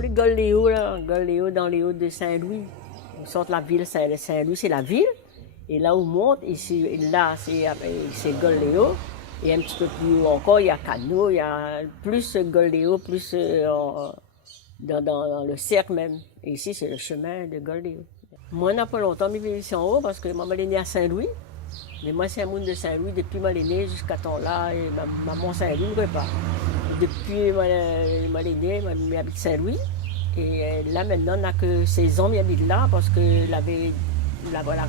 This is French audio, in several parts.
les Goléo, là, Goléo dans les Hauts de Saint-Louis. On sort de la ville, Saint-Louis, c'est la ville. Et là où on monte, ici, là, c'est Goléo. Et un petit peu plus haut encore, il y a Cano, il y a plus Goléo, plus dans le cercle même. Et ici, c'est le chemin de Goléo. Moi, n'a pas longtemps, je vis ici en haut parce que maman est née à Saint-Louis. Mais moi, c'est un monde de Saint-Louis depuis ma née jusqu'à temps là. Et maman Saint-Louis ne pas. Depuis ma née, j'habite Saint-Louis. Et là, maintenant, on n'a que 16 ans, j'habite là parce que la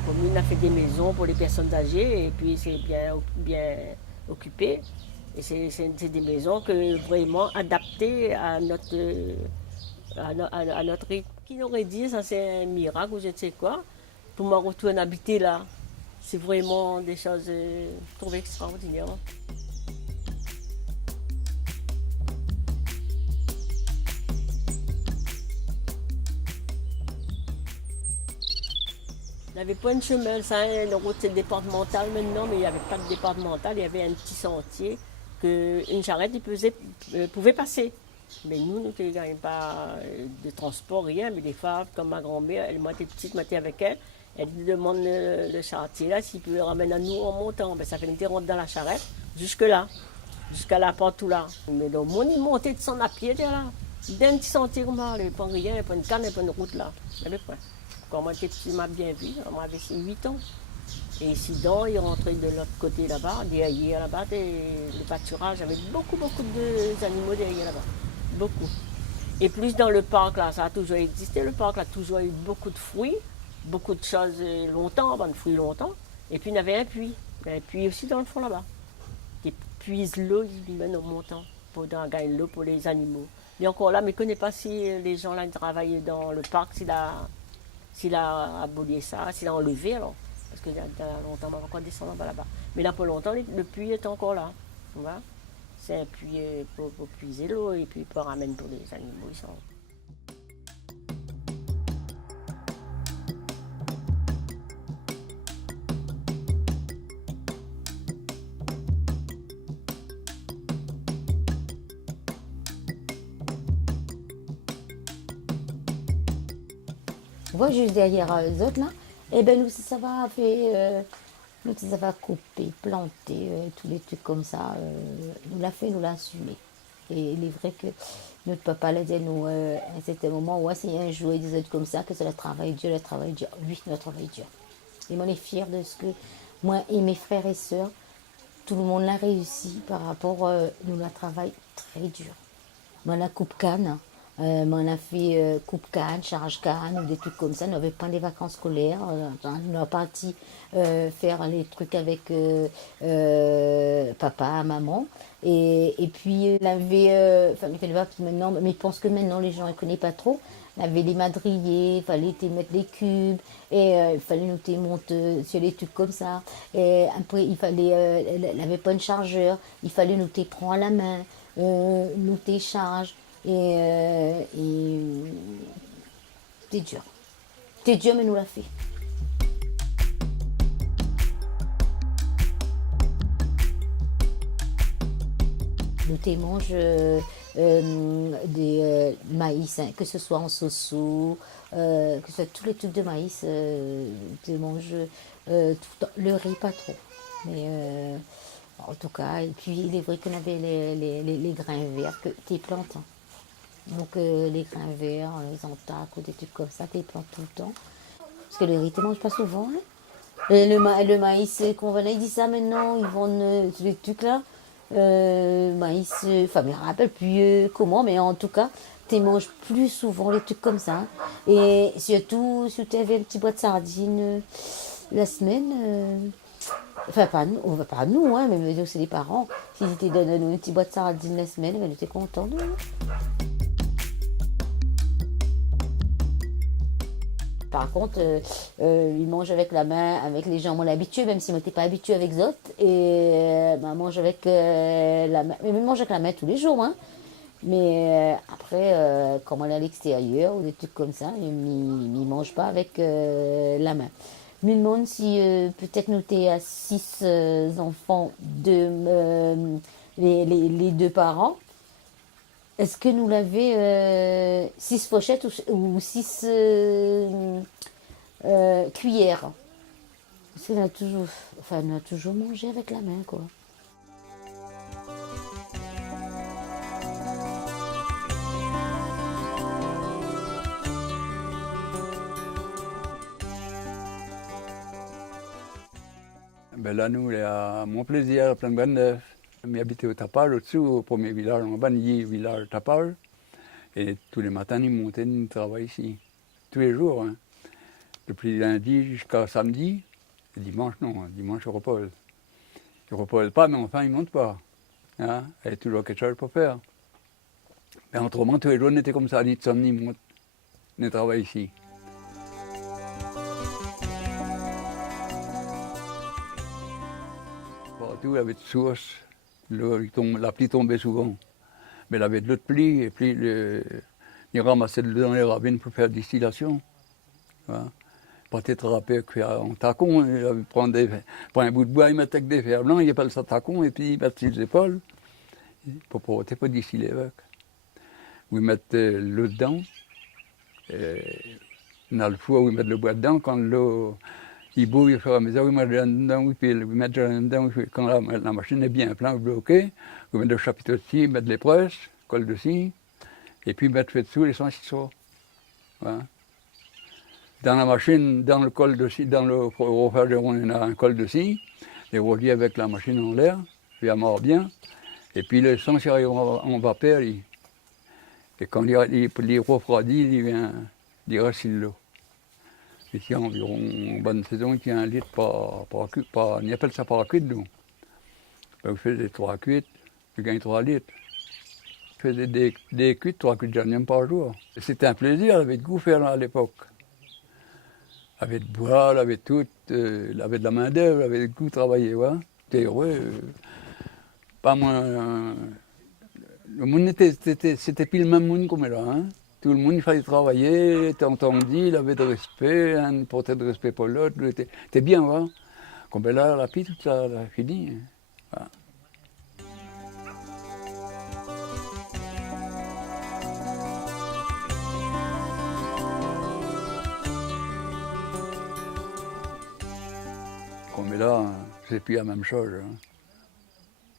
commune a fait des maisons pour les personnes âgées et puis c'est bien occupé. Et c'est des maisons que vraiment adaptées à notre rythme. Qui aurait dit ça c'est un miracle ou je ne sais quoi pour me retourner habiter là. C'est vraiment des choses je trouve extraordinaires. Il n'y avait pas un chemin, ça, la route c'est départementale maintenant, mais il n'y avait pas de départemental, il y avait un petit sentier qu'une charrette pouvait passer. Mais nous n'avons pas de transport, rien, mais des fois, comme ma grand-mère, elle m'a été petite, m'a été avec elle, elle demande le charretier là s'il peut le ramener à nous en montant. Ben, ça fait une rentre dans la charrette, jusque là, jusqu'à la porte là. Mais donc, mon il montait de son à pied là, d'un petit sentier comme ça, il n'y avait pas rien, il n'y avait pas une canne, il n'y avait pas une route là. Il n'y avait pas. Quand moi j'étais petit, m'a bien vu, on avait 8 ans. Et ici, il rentrait de l'autre côté là-bas, derrière là-bas, le pâturage, il y avait beaucoup d'animaux derrière là-bas. Beaucoup. Et plus dans le parc, là, ça a toujours existé, le parc, là, a toujours eu beaucoup de fruits, beaucoup de choses longtemps, de fruits longtemps. Et puis il y avait un puits. Il y avait un puits aussi dans le fond là-bas. Qui puise l'eau, ils mènent au montant, pour gagner l'eau pour les animaux. Mais encore là, mais je ne connais pas si les gens là travaillent dans le parc, s'il a aboli ça, s'il a enlevé alors. Parce qu'il y a longtemps, on va encore descendre là-bas. Mais là, pour longtemps, le puits est encore là. C'est un puits pour puiser l'eau et puis pour ramener pour les animaux. Ils sont... On voit juste derrière les autres là, et ben nous ça va faire, nous ça va couper, planter, tous les trucs comme ça, nous l'a fait, nous l'a assumé. Et il est vrai que notre papa l'a dit nous à un certain moment, ouais c'est un jour, des autres comme ça, que c'est le travail dur, le travail dur. Oui, notre travail dur. Et on est fiers de ce que moi et mes frères et sœurs, tout le monde l'a réussi par rapport, nous la travail très dur. Moi la coupe canne. On a fait coupe canne, charge canne, ou des trucs comme ça. On n'avait pas des vacances scolaires. On a parti faire les trucs avec papa, maman. Et puis, on avait, enfin, maintenant, mais je pense que maintenant, les gens ne connaissent pas trop. On avait les madriers, il fallait mettre les cubes, et il fallait nous monter sur les trucs comme ça. Et après, il fallait, elle n'avait pas de chargeur, il fallait nous prendre à la main, nous charge. Et c'était dur. C'était dur, mais nous l'a fait. Nous te mange des maïs, hein, que ce soit en soso, que ce soit tous les trucs de maïs, tu manges tout le temps. Le riz, pas trop. Mais en tout cas, et puis il est vrai qu'on avait les grains verts que tu plantes. Hein. Donc les grains verts, les entaques ou des trucs comme ça, tu les plantes tout le temps. Parce que le riz, tu ne manges pas souvent. Hein. Le maïs, qu'on va dire ça maintenant, ils vendent tous les trucs là. Maïs, enfin, je me rappelle plus comment, mais en tout cas, tu manges plus souvent les trucs comme ça. Hein. Et surtout, si tu avais un petit boît de sardines la semaine, enfin, pas nous, hein, mais c'est les parents. S'ils étaient donné un petit boît de sardines la semaine, ben, on était contents de nous. Par contre, ils mangent avec la main, avec les jambes. On est habitué, même si on n'était pas habitué avec Zot. Et mange avec la main. Mais ils mangent avec la main tous les jours. Hein. Mais après, quand on est à l'extérieur ou des trucs comme ça, ils ne mangent pas avec la main. Je me demande si peut-être nous t'es à 6 enfants, les deux parents. est-ce que nous l'avons 6 fourchettes ou 6 cuillères? Parce qu'on a toujours, enfin, on a toujours mangé avec la main, quoi. Ben là, nous, à mon plaisir, à plein de bonne neuf. On habitait au Tapal, au-dessous, au premier village, en Bannier, village Tapal. Et tous les matins, ils montaient, ils travaillaient ici. Tous les jours, hein. Depuis lundi jusqu'à samedi. Et dimanche, non. Dimanche, je repose. Je ne repose pas, mais enfin, ils ne montent pas. Hein. Il y a toujours quelque chose pour faire. Mais autrement, tous les jours, on était comme ça. Ni de somme, ni monte. On travaille ici. Partout, il y avait de sources. La pluie tombait souvent. Mais il y avait de l'eau de pluie, et puis il ramassait de l'eau dans les ravines pour faire distillation. Voilà. Partait trapper en tacon, il prend un bout de bois, il mettait avec des fers blancs, il appelle ça tacon, et puis il met sur les épaules pour distiller avec. Vous mettez l'eau dedans, on a le four où ils mettent le bois dedans, quand l'eau il bouille au fur et à mesure, vous mettez dedans, vous mettez dedans, quand la machine est bien pleine, vous bloquez, vous mettez le chapiteau dessus, vous mettez les presses, colle dessus, et puis vous mettez dessous les 106 sauts. Voilà. Dans la machine, dans le col dessus, dans le refroidisseur, on a un col dessus, les reliés avec la machine en l'air, puis elle marre bien, et puis le sang arrive en vapeur, et quand il refroidit, il reste sur l'eau. Ici, environ, en bonne saison, il y a 1 litre on appelle ça par cuite, nous. Vous faites 3 cuites, vous gagnez 3 litres. Vous faisait des cuites, 3 cuites de par jour. C'était un plaisir, il avait de goût faire à l'époque. Il avait de bois, il avait tout, il avait de la main-d'œuvre, il avait de goût travailler. Ouais. C'était heureux. Pas moins. Le monde c'était plus le même monde comme là. Hein. Tout le monde, il fallait travailler, était entendu, il avait de respect, il portait de respect pour l'autre, c'était bien, ouais. Comme là, la pie, tout ça, là, fini. Ouais. Comme là, c'est plus la même chose. Hein.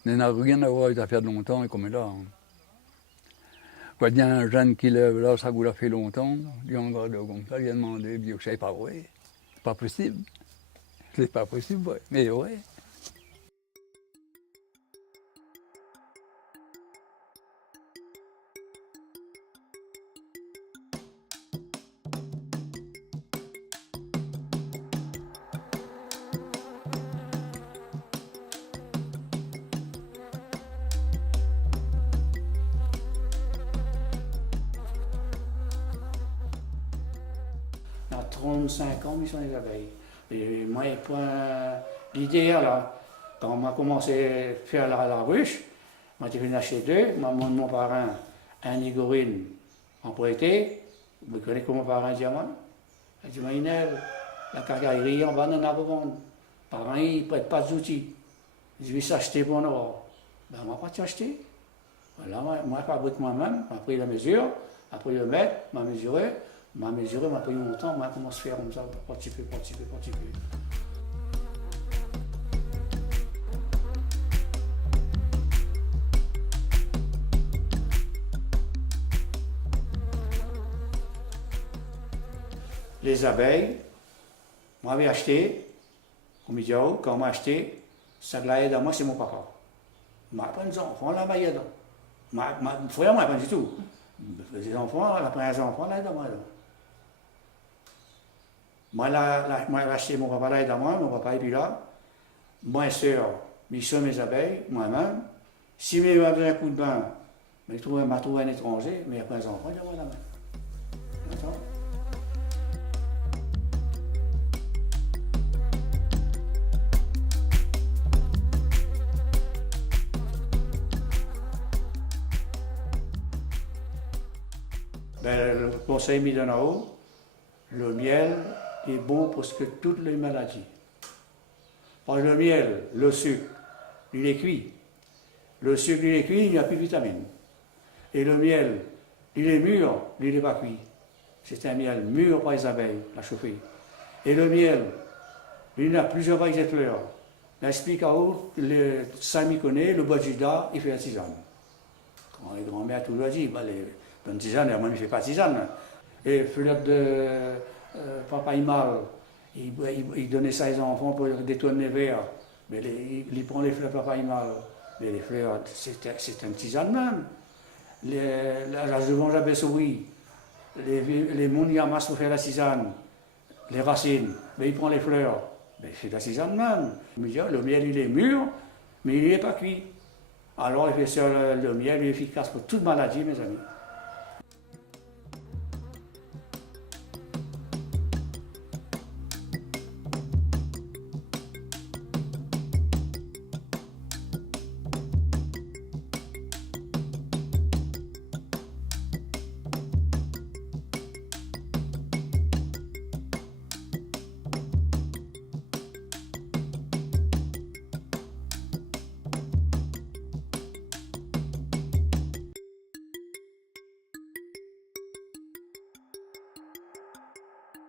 Il n'a rien à voir avec l'affaire de longtemps, comme là. Hein. Quand il y a un jeune qui lève là, ça vous l'a fait longtemps, il regarde comme ça, il a demandé, il dit, c'est pas vrai, c'est pas possible. C'est pas possible, ouais. Mais ouais. Dans 35 ans, ils sont les abeilles. Et moi, pour l'idée, là, quand on a commencé à faire la ruche, moi, j'ai venu acheter 2. Moi, mon parrain, un Igorine en prêté. Vous connaissez comment mon parrain diamant? Il dit, la cargaillerie en bas, on a pas vendre. Parrain, il ne prête pas d'outils. Il dit, s'acheter pour en avoir. Ben, moi, pas acheter. Voilà, moi, je fabrique moi-même, j'ai pris la mesure, après le mètre, m'a mesuré, m'a pris mon temps, moi, comment se faire comme ça, petit peu. Les abeilles, moi, j'avais acheté, au milieu, quand on m'a acheté, ça de la aide à moi, c'est mon papa. Moi, pas des enfants, là, il y a donc. Frère, moi, pas du tout. Les enfants, la première enfant, là, aide à moi. Moi, j'ai acheté mon papa, là, aide à moi, mon papa est plus là. Moi et soeur, ils sont mes abeilles, moi-même. Si je me donne un coup de bain, je m'a trouvé un étranger, mais après les enfants, il y a moi la main. Attends. Ben, le conseil mis en haut, le miel est bon pour toutes les maladies. Par le miel, le sucre, il est cuit. Le sucre, il est cuit, il n'y a plus de vitamines. Et le miel, il est mûr, il n'est pas cuit. C'est un miel mûr par les abeilles, la chauffée. Et le miel, il a plusieurs variétés de fleurs. L'explique à où le Sami connaît, le bois de Judas, il fait la tisane. Quand les grands-mères tout le dit, bah, les bonnes tisanes, moi, il ne fait pas de tisane. Et fleurs de papa Imal, il donnait ça aux enfants pour détourner les verres. Mais il prend les fleurs de papa Imal. Mais les fleurs, c'est un tisane même. La jouvence à Bessouи, les mouniamas pour faire la tisane, les racines, mais il prend les fleurs. Mais il fait la tisane même. Le miel, il est mûr, mais il n'est pas cuit. Alors il fait ça, le miel, il est efficace pour toute maladie, mes amis.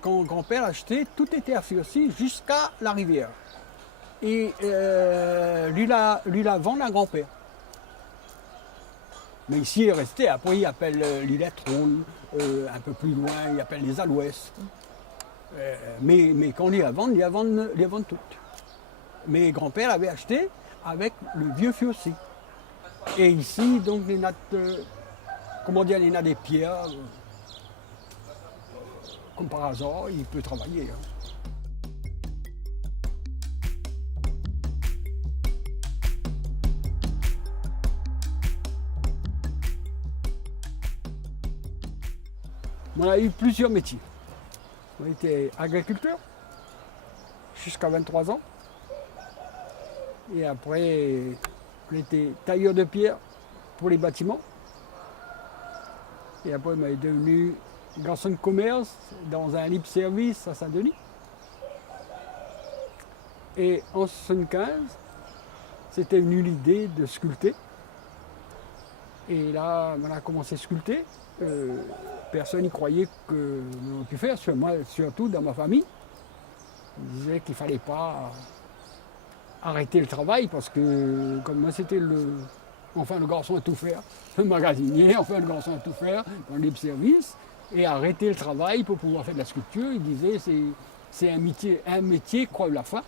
Quand grand-père achetait, tout était affaissé jusqu'à la rivière. Et lui la vend à grand-père. Mais ici, il est resté. Après, il appelle l'île Trône, un peu plus loin, il appelle les Alouest. Mais quand il les vendent toutes. Mais grand-père avait acheté avec le vieux fiossé. Et ici, donc, il y a des pierres. Comme par hasard, il peut travailler. On a eu plusieurs métiers. On était agriculteur jusqu'à 23 ans. Et après, on était tailleur de pierre pour les bâtiments. Et après, on est devenu garçon de commerce dans un libre-service à Saint-Denis. Et en 1975, c'était venu l'idée de sculpter. Et là, on a commencé à sculpter. Personne n'y croyait que l'on pu faire, surtout dans ma famille. On disait qu'il ne fallait pas arrêter le travail parce que, comme moi, c'était le garçon à tout faire, le magasinier, le garçon à tout faire dans le libre-service. Et arrêter le travail pour pouvoir faire de la sculpture, il disait c'est un métier croit la fin.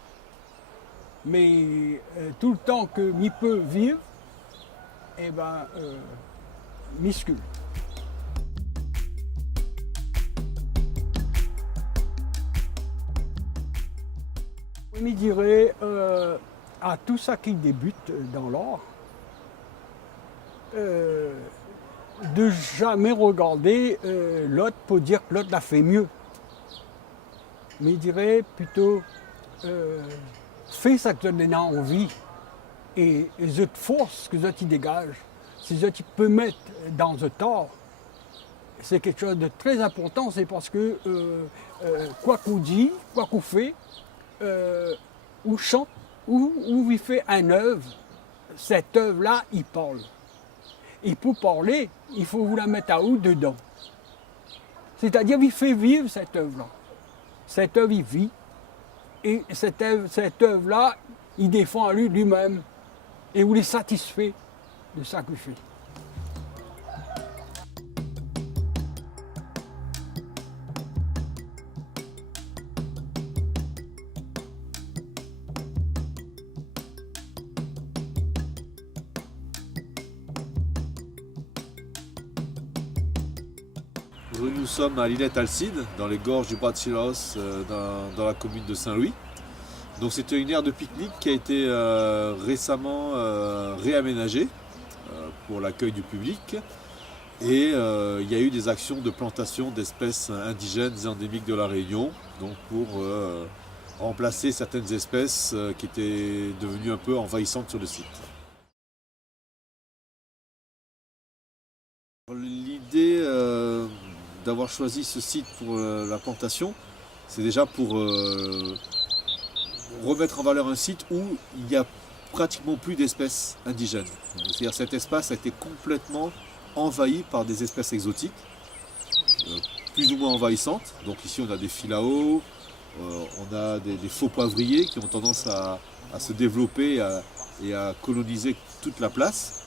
Mais tout le temps que m'y peut vivre, eh ben, m'y sculpte. Je me dirais à tout ça qui débute dans l'art, de jamais regarder l'autre pour dire que l'autre l'a fait mieux. Mais je dirais plutôt, fais ça que tu as envie et les autres forces que tu dégages, si tu peux mettre dans le tort, c'est quelque chose de très important, c'est parce que quoi qu'on dit, quoi qu'on fait, ou chante, ou il fait une œuvre, cette œuvre-là, il parle. Et pour parler, il faut vous la mettre à où dedans. C'est-à-dire, il fait vivre cette œuvre-là. Cette œuvre, il vit. Et cette œuvre-là, il défend à lui-même. Et vous est satisfait de ça qu'il fait. Aujourd'hui, nous sommes à l'Îlet-Alcide, dans les gorges du Bras de Silos, dans la commune de Saint-Louis. Donc c'était une aire de pique-nique qui a été récemment réaménagée pour l'accueil du public. Et il y a eu des actions de plantation d'espèces indigènes et endémiques de la Réunion, donc pour remplacer certaines espèces qui étaient devenues un peu envahissantes sur le site. L'idée d'avoir choisi ce site pour la plantation, c'est déjà pour remettre en valeur un site où il n'y a pratiquement plus d'espèces indigènes. C'est-à-dire cet espace a été complètement envahies par des espèces exotiques, plus ou moins envahissantes. Donc ici on a des philao, on a des faux poivriers qui ont tendance à se développer et à coloniser toute la place.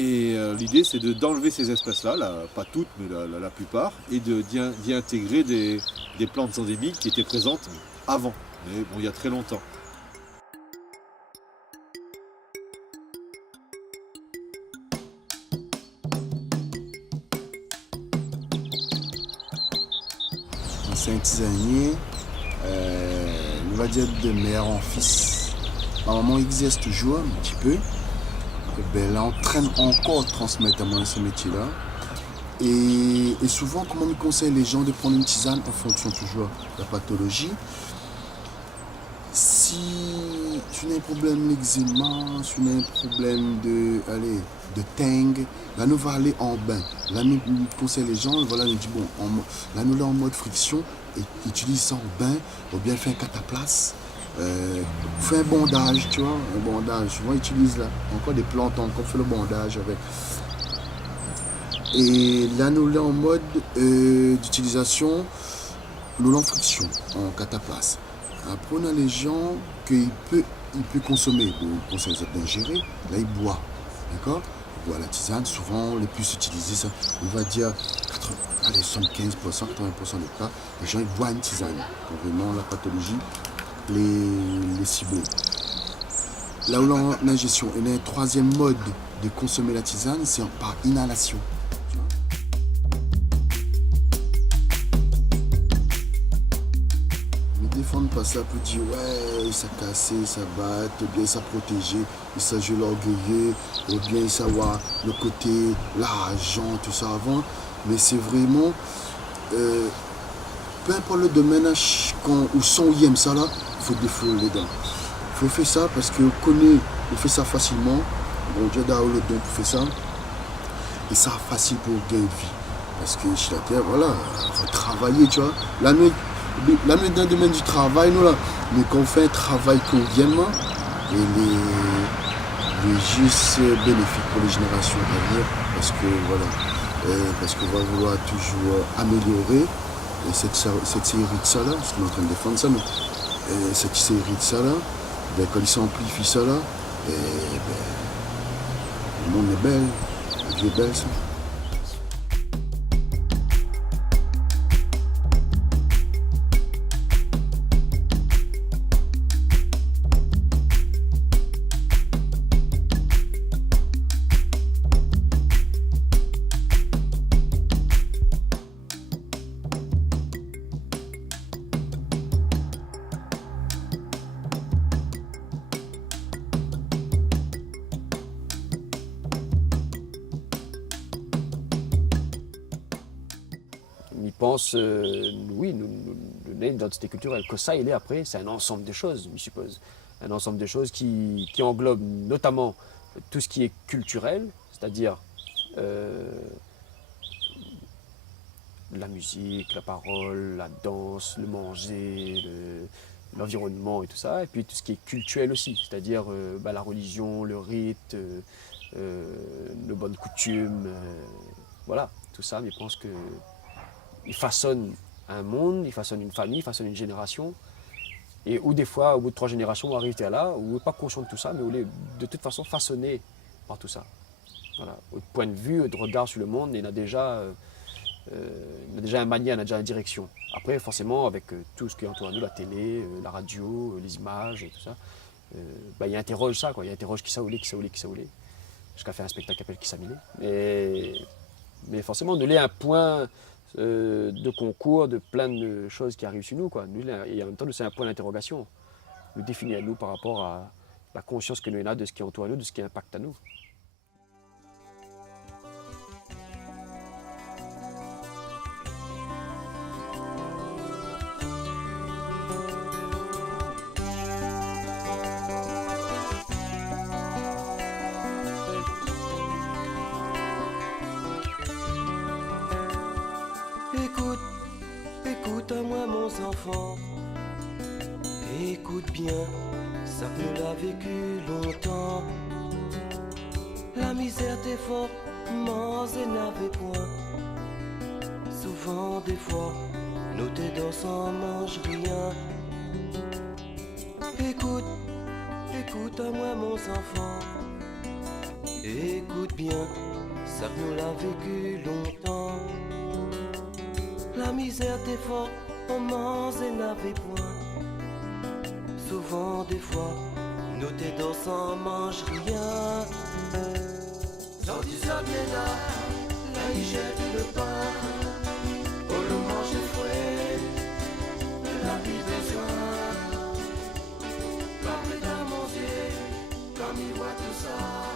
Et l'idée c'est d'enlever ces espèces-là, pas toutes mais la plupart, et d'y intégrer des plantes endémiques qui étaient présentes avant, mais bon, il y a très longtemps. C'est un tisanier, on va dire de mère en fils. Ma maman exerce toujours un petit peu. Ben, elle est en train encore de transmettre à moi ce métier-là. Et souvent, comment on me conseille les gens de prendre une tisane en fonction toujours de la pathologie. Si tu as un problème d'eczéma, si tu as un problème de teng, là nous va aller en bain. Là nous conseille les gens, voilà, nous dit bon, là nous là en mode friction, et utilise ça en bain, ou bien faire un cataplasme. Fais un bandage, tu vois, un bandage. Souvent, ils utilisent là encore des plantes, encore fait le bandage avec. Et là, nous là en mode d'utilisation, nous en friction, en cataplasme. Après, on a les gens qu'il peut consommer. Bon, on conseille d'ingérer, là, il boit, d'accord? Il boit la tisane, souvent, les plus utilisés, ça, on va dire 75%, 80% des cas, les gens ils boivent une tisane. Quand vraiment la pathologie les cibos. Là où l'ingestion, et le troisième mode de consommer la tisane, c'est par inhalation. Ne défendre pas ça pour dire ouais, ça cassé, ça batte, ou bien ça protégé, et ça joue l'orgueilleux, ou bien ça voit le côté, l'argent, tout ça avant. Mais c'est vraiment, peu importe le domaine où son aime ça là, il faut défouler les dents. Il faut faire ça parce qu'on connaît, on fait ça facilement. Bon Dieu a le don pour faire ça. Et ça facile pour gagner de vie. Parce que chez la terre, voilà, il faut travailler, tu vois. La nuit dans le domaine du travail, nous là, mais quand on fait un travail qu'on aime, et les juste bénéfiques pour les générations à venir. Parce que voilà, parce qu'on va vouloir toujours améliorer. Et cette série de ça là, parce qu'on est en train de défendre ça, mais cette série de ça là, ben, quand ils s'amplifient ça là, ben, le monde est belle, la vie est belle ça. Ils pensent, oui, nous avons une identité culturelle. Que ça, il est après, c'est un ensemble de choses, je suppose. Un ensemble de choses qui englobe notamment tout ce qui est culturel, c'est-à-dire la musique, la parole, la danse, le manger, l'environnement et tout ça. Et puis tout ce qui est cultuel aussi, c'est-à-dire la religion, le rite, nos bonnes coutumes. Voilà, tout ça, mais je pense que il façonne un monde, il façonne une famille, il façonne une génération. Et où des fois, au bout de 3 générations, on arrive à là, où on n'est pas conscient de tout ça, mais on est de toute façon façonné par tout ça. Voilà. Au point de vue, de regard sur le monde, il y a déjà un manière, il y a déjà une direction. Après, forcément, avec tout ce qui entoure nous, la télé, la radio, les images et tout ça, il interroge ça, quoi. Il interroge qui ça voulait. Jusqu'à faire un spectacle qui s'appelle Qui ça voulait. Mais forcément, on est un point de concours, de plein de choses qui arrivent sur nous, quoi. Nous, et en même temps, c'est un point d'interrogation. Nous définir à nous par rapport à la conscience que nous avons de ce qui entoure nous, de ce qui impacte à nous. Écoute-moi mon enfant, écoute bien, ça nous l'a vécu longtemps. La misère t'est fort mais n'avait point. Souvent, des fois, nous t'aidons sans mange rien. Écoute, écoute à moi mon enfant. Écoute bien, ça que nous l'a vécu longtemps. La misère t'est forte, on mange et n'avait point. Souvent, des fois, nous t'aidons sans mange rien. Dans 10 heures de là, il jette le pain. Oh, le mange le fouet, la vie besoin. Parler d'un mon Dieu, comme il voit tout ça.